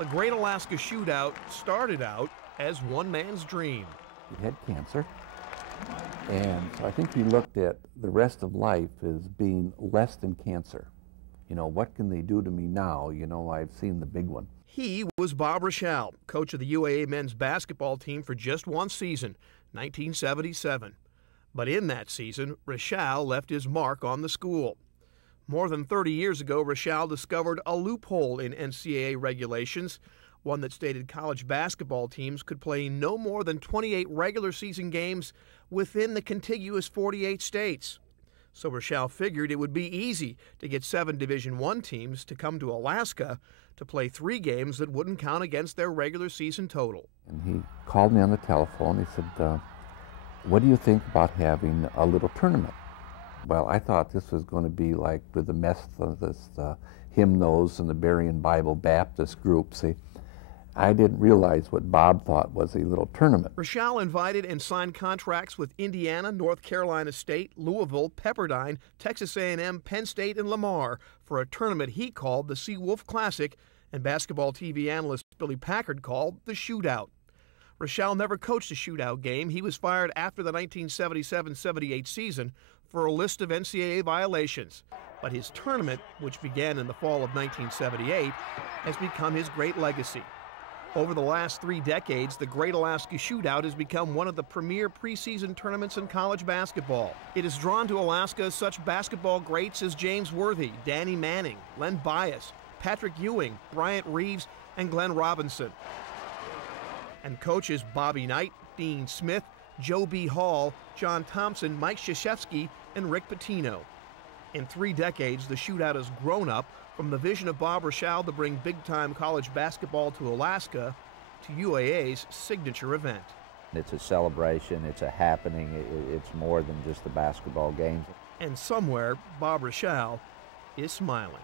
The Great Alaska Shootout started out as one man's dream. He had cancer, and so I think he looked at the rest of life as being less than cancer. You know, what can they do to me now? You know, I've seen the big one. He was Bob Rochelle, coach of the UAA men's basketball team for just one season, 1977. But in that season, Rochelle left his mark on the school. More than 30 years ago, Rochelle discovered a loophole in NCAA regulations, one that stated college basketball teams could play no more than 28 regular season games within the contiguous 48 states. So Rochelle figured it would be easy to get 7 Division I teams to come to Alaska to play 3 games that wouldn't count against their regular season total. And he called me on the telephone. He said, what do you think about having a little tournament? Well, I thought this was going to be like with the Methodist hymnos and the Berean Bible Baptist group. See, I didn't realize what Bob thought was a little tournament. Rochelle invited and signed contracts with Indiana, North Carolina State, Louisville, Pepperdine, Texas A&M, Penn State, and Lamar for a tournament he called the Seawolf Classic and basketball TV analyst Billy Packard called the Shootout. Rochelle never coached a shootout game. He was fired after the 1977-78 season for a list of NCAA violations. But his tournament, which began in the fall of 1978, has become his great legacy. Over the last 3 decades, the Great Alaska Shootout has become one of the premier preseason tournaments in college basketball. It has drawn to Alaska such basketball greats as James Worthy, Danny Manning, Len Bias, Patrick Ewing, Bryant Reeves, and Glenn Robinson. And coaches Bobby Knight, Dean Smith, Joe B. Hall, John Thompson, Mike Krzyzewski, and Rick Pitino. In 3 decades, the Shootout has grown up from the vision of Bob Rochelle to bring big-time college basketball to Alaska to UAA's signature event. It's a celebration, it's a happening, it's more than just the basketball games. And somewhere, Bob Rochelle is smiling.